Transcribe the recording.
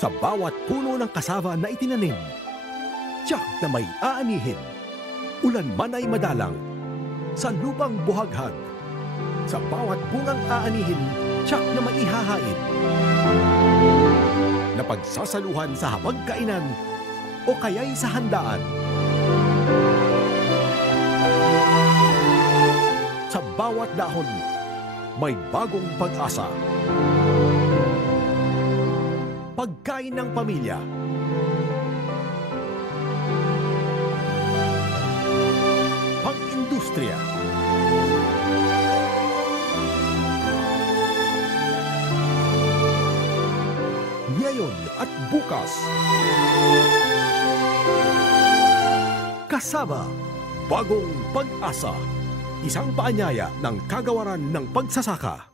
Sa bawat puno ng kasava na itinanim, tiyak na may aanihin. Ulan man ay madalang, sa lupang buhaghag. Sa bawat bungang aanihin, tiyak na maihahain. Napagsasaluhan sa hapagkainan o kaya'y sa handaan. Sa bawat dahon, may bagong pag-asa. Pagkain ng pamilya. Pang-industriya. Ngayon at bukas. Kasaba, bagong pag-asa. Isang paanyaya ng kagawaran ng pagsasaka.